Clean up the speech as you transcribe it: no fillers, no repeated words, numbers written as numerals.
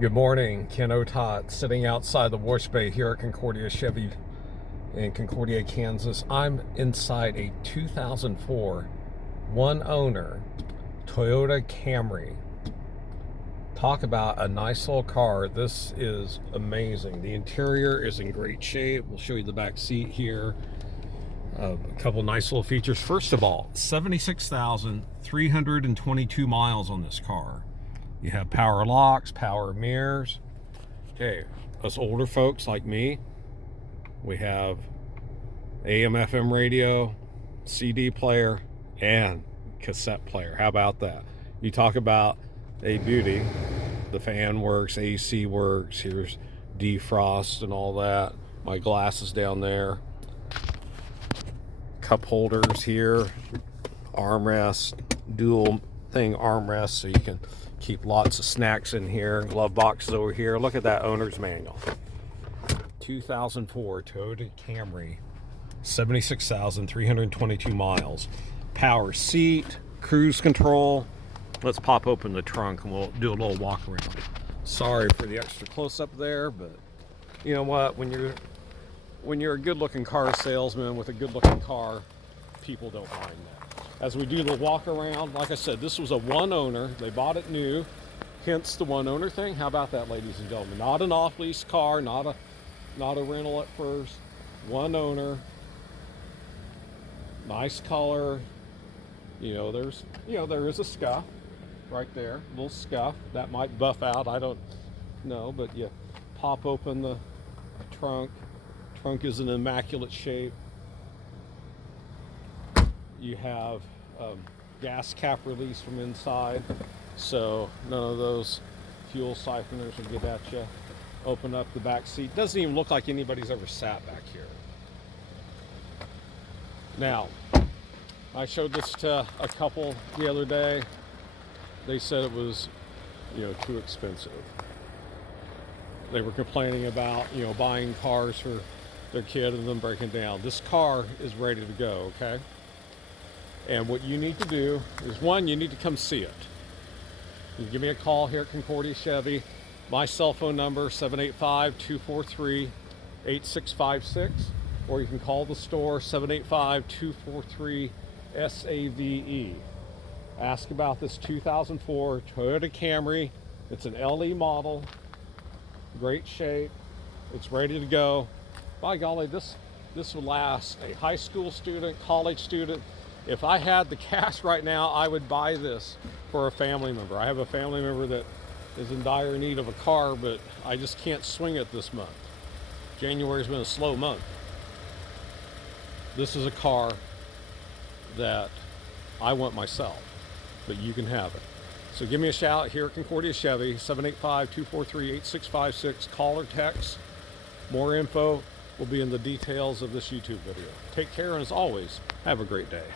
Good morning, Kent Otott, sitting outside the wash bay here at Concordia Chevy in Concordia, Kansas. I'm inside a 2004 one owner Toyota Camry. Talk about a nice little car. This is amazing. The interior is in great shape. We'll show you the back seat here. A couple nice little features. First of all, 76,322 miles on this car. You have power locks, power mirrors. Okay, us older folks like me, we have AM FM radio, CD player, and cassette player. How about that? You talk about a beauty. The fan works, AC works, here's defrost and all that. My glasses down there. Cup holders here, armrest, dual thing armrest, so you can keep lots of snacks in here. Glove boxes over here. Look at that owner's manual. 2004 Toyota Camry, 76,322 miles. Power seat, cruise control. Let's pop open the trunk and we'll do a little walk around. Sorry for the extra close up there, but you know what? When you're a good looking car salesman with a good looking car, people don't mind that. As we do the walk around, like I said, this was a one owner. They bought it new, hence the one owner thing. How about that, ladies and gentlemen? Not an off lease car, not a rental at first. One owner, nice color. There is a scuff right there, a little scuff that might buff out. I don't know, but you pop open the trunk. Trunk is in immaculate shape. You have gas cap release from inside, so none of those fuel siphoners will get at you. Open up the back seat. Doesn't even look like anybody's ever sat back here. Now, I showed this to a couple the other day. They said it was, too expensive. They were complaining about, buying cars for their kid and them breaking down. This car is ready to go, okay? And what you need to do is, one, you need to come see it. You can give me a call here at Concordia Chevy. My cell phone number, 785-243-8656. Or you can call the store, 785-243-SAVE. Ask about this 2004 Toyota Camry. It's an LE model, great shape. It's ready to go. By golly, this will last a high school student, college student. If I had the cash right now, I would buy this for a family member. I have a family member that is in dire need of a car, but I just can't swing it this month. January's been a slow month. This is a car that I want myself, but you can have it. So give me a shout here at Concordia Chevy, 785-243-8656. Call or text. More info will be in the details of this YouTube video. Take care, and as always, have a great day.